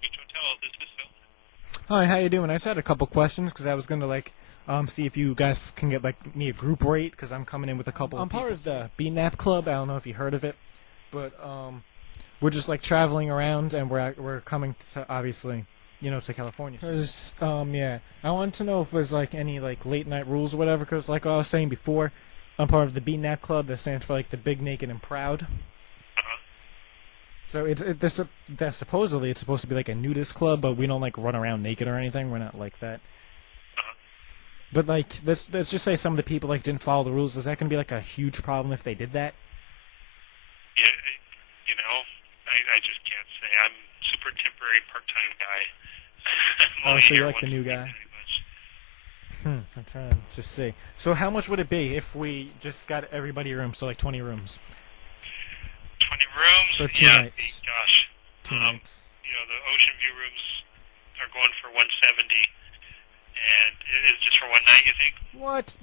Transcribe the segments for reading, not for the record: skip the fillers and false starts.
Beach Hotel. This is Phil. Hi, how you doing? I just had a couple questions because I was gonna see if you guys can get like me a group rate because I'm coming in with a couple. I'm part of the B-Nap Club. I don't know if you heard of it, but we're just like traveling around and we're coming to obviously to California. Yeah, I wanted to know if there's like any like late night rules or whatever because like I was saying before, I'm part of the B-Nap Club that stands for like the Big Naked and Proud. Uh-huh. So that's supposedly it's supposed to be like a nudist club, but we don't like run around naked or anything. We're not like that. Uh-huh. But like let's just say some of the people like didn't follow the rules. Is that gonna be like a huge problem if they did that? Yeah, I just can't say. I'm super temporary part-time guy. I'm Oh, only so here you're like the once a new week guy. pretty much. I'm trying to just see. So how much would it be if we just got everybody rooms, so like 20 rooms 20 rooms? for two Yeah, nights? gosh. Two nights. The ocean view rooms are going for 170, and it is just for one night, you think? What?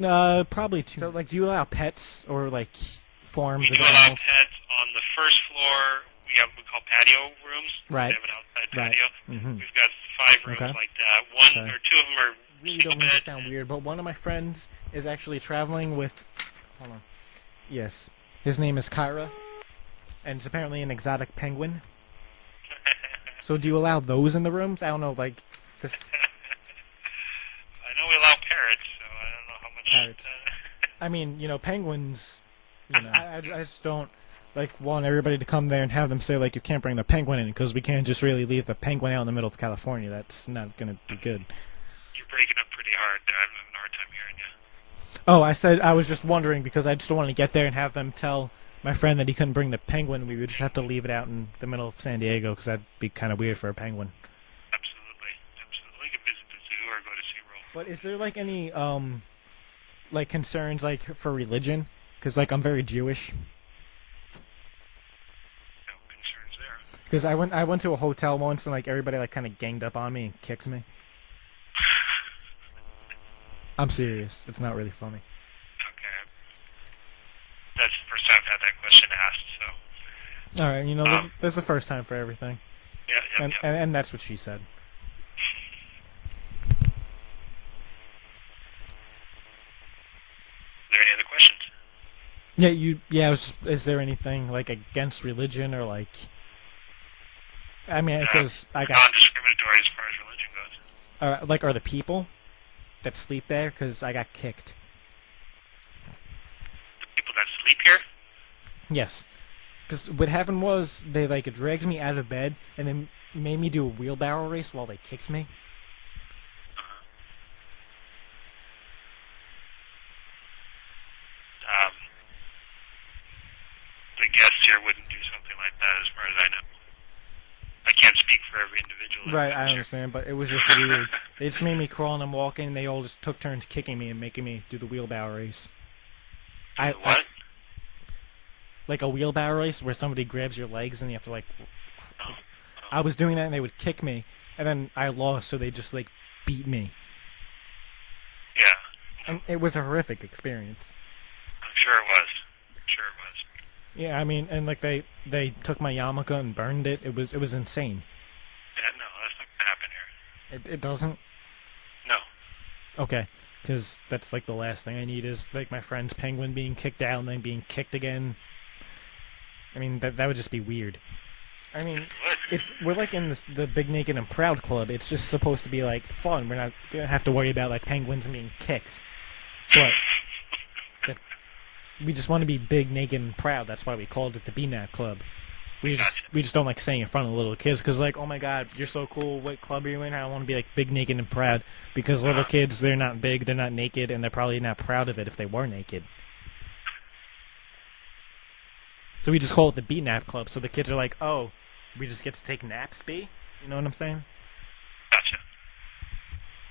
Probably two. So like, do you allow pets or like We forms of do allow animals? pets on the first floor. We have what we call patio rooms. Right. We have an outside Right. patio. Mm-hmm. We've got 5 rooms Okay. like that. One Okay. or two of them are Really single don't mean to bed. sound weird, but one of my friends is actually traveling with. Hold on. Yes, his name is Kyra, and it's apparently an exotic penguin. So do you allow those in the rooms? I don't know, like this. I know we allow parrots, so I don't know how much. Parrots. I mean, penguins. I just don't like want everybody to come there and have them say like you can't bring the penguin in because we can't just really leave the penguin out in the middle of California. That's not gonna be good. You're breaking up pretty hard there. I'm having a hard time hearing you. Oh, I said I was just wondering because I just don't want to get there and have them tell my friend that he couldn't bring the penguin. We would just have to leave it out in the middle of San Diego because that'd be kind of weird for a penguin. Absolutely. Absolutely. We can visit the zoo or go to SeaWorld. But is there like any like concerns like for religion? Because like I'm very Jewish. No concerns there. Because I went to a hotel once and like everybody like kind of ganged up on me and kicked me. I'm serious. It's not really funny. Okay. That's the first time I've had that question asked, so. All right, this is the first time for everything, Yeah, and that's what she said. Are there any other questions? Is there anything like against religion or like? I mean, because I got Non-discriminatory as far as religion goes. are the people that sleep there? Because I got kicked. The people that sleep here? Yes, because what happened was they like dragged me out of bed and then made me do a wheelbarrow race while they kicked me. The guests here wouldn't do something like that as far as I know. I can't speak for every individual. Right, I understand, but it was just weird. They just made me crawl and I'm walking, and they all just took turns kicking me and making me do the wheelbarrow race. What? Like a wheelbarrow race where somebody grabs your legs and you have to like. Oh, I was doing that and they would kick me, and then I lost, so they just like beat me. yeah. And it was a horrific experience. I'm sure it was. I'm sure it was. Yeah, I mean, and like they took my yarmulke and burned it. It was insane. Yeah, no, that's not going to happen here. It doesn't. No. Okay, because that's like the last thing I need is like my friend's penguin being kicked out and then being kicked again. I mean, that would just be weird. I mean, we're like in the Big Naked and Proud Club. It's just supposed to be like fun. We're not gonna have to worry about like penguins being kicked. But we just want to be big, naked, and proud. That's why we called it the B-Nap Club. We just don't like saying in front of little kids because like, oh my God, you're so cool. What club are you in? I want to be like big, naked, and proud because little kids, they're not big, they're not naked, and they're probably not proud of it if they were naked. So we just call it the B-Nap Club. So the kids are like, oh, we just get to take naps, B? You know what I'm saying? Gotcha.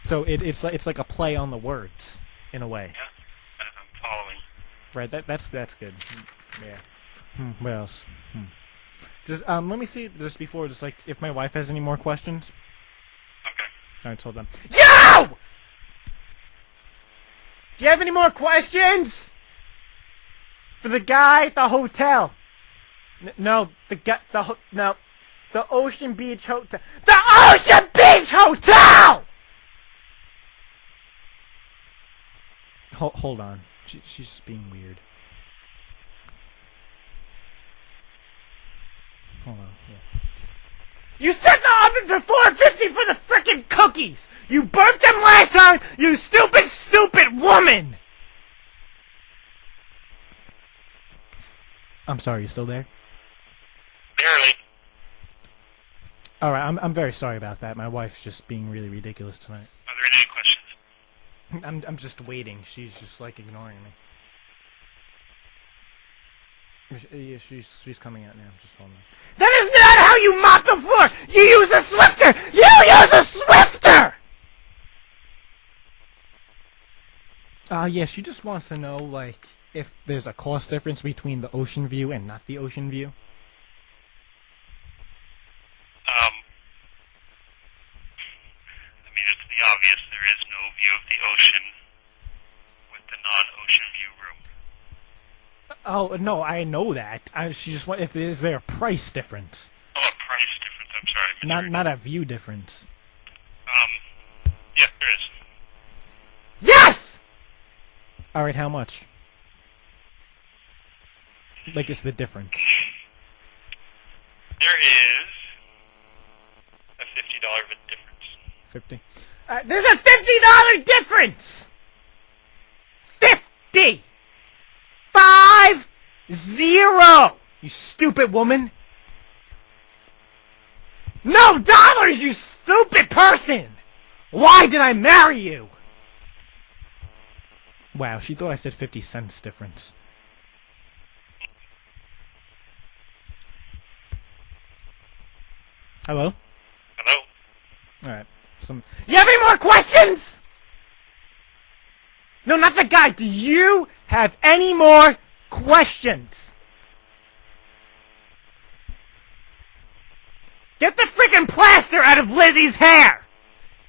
So it's like a play on the words in a way. Yeah, I'm following. Right, that's good. Yeah. What else? Just let me see just before, just like if my wife has any more questions. Okay. Alright, hold on. Yo! Do you have any more questions? For the guy at the hotel? No, the The Ocean Beach Hotel. The Ocean Beach Hotel! Hold on. She's just being weird. Hold on. Yeah. You set the oven for 450 for the frickin' cookies! You burnt them last time, you stupid, stupid woman! I'm sorry, you still there? Barely. Alright, I'm very sorry about that. My wife's just being really ridiculous tonight. Are there any questions? I'm just waiting. She's just like ignoring me. Yeah, she's coming out now. Just hold on. That is not how you mop the floor! You use a Swifter! You use a Swifter! Yeah, she just wants to know, like, if there's a cost difference between the ocean view and not the ocean view. I mean, it's the obvious. There is no view of the ocean with the non-ocean view room. Oh, no, I know that. She just wants, is there a price difference? Oh, a price difference. I'm sorry. Not a view difference. Yes, there is. Yes! Alright, how much? Like, it's the difference. There is a $50 difference. 50. There's a $50 difference! 50! 5-0! You stupid woman! No dollars, you stupid person! Why did I marry you? Wow, she thought I said 50 cents difference. Hello? Hello? Alright. You have any more questions? No, not the guy. Do you have any more questions? Get the freaking plaster out of Lizzie's hair!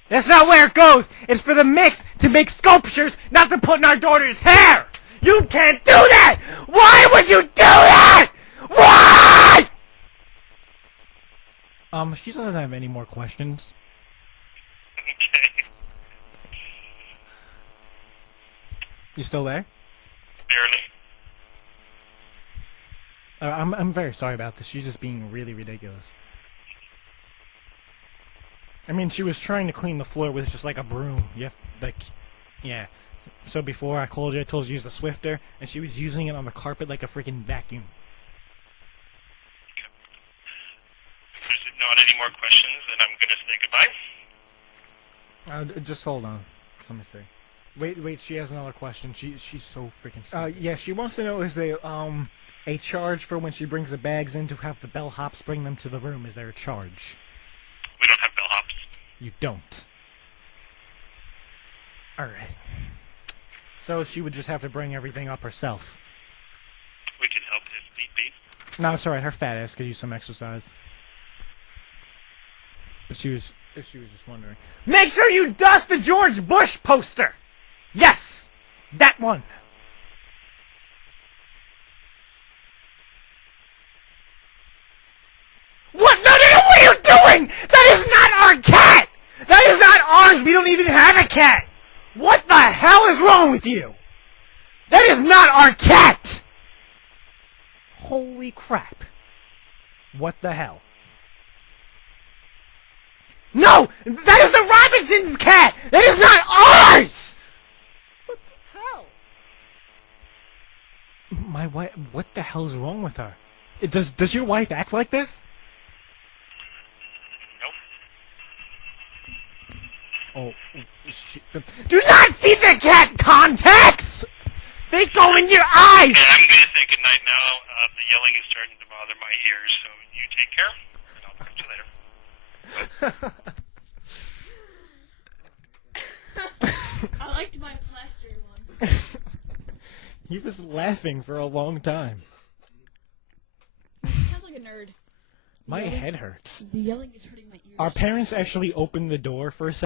That's not where it goes. It's for the mix to make sculptures, not to put in our daughter's hair! You can't do that! Why would you do that? Why? She doesn't have any more questions. Okay. You still there? Barely. I'm very sorry about this. She's just being really ridiculous. I mean, she was trying to clean the floor with just like a broom. Yeah. So before I called you, I told you to use the Swifter, and she was using it on the carpet like a freaking vacuum. If there's not any more questions, then I'm going to say goodbye. Just hold on. Let me see. Wait, she has another question. She's so freaking stupid. Yeah, she wants to know, is there, a charge for when she brings the bags in to have the bellhops bring them to the room? Is there a charge? We don't have bellhops. You don't. Alright. So she would just have to bring everything up herself. We can help if need be. No, it's alright. Her fat ass could use some exercise. But she was just wondering. Make sure you dust the George Bush poster! Yes! That one! What? No, what are you doing? That is not our cat! That is not ours! We don't even have a cat! What the hell is wrong with you? That is not our cat! Holy crap. What the hell? No! That is the Robinson's cat! That is not ours! What the hell? My wife... What the hell is wrong with her? Does your wife act like this? Nope. Oh, do not feed the cat contacts! They go in your eyes! Okay, I'm going to say goodnight now. The yelling is starting to bother my ears, so you take care, and I'll talk to you later. I liked my plastered one. He was laughing for a long time. Sounds like a nerd. My head hurts. The yelling is hurting my ears. Our parents actually opened the door for a second.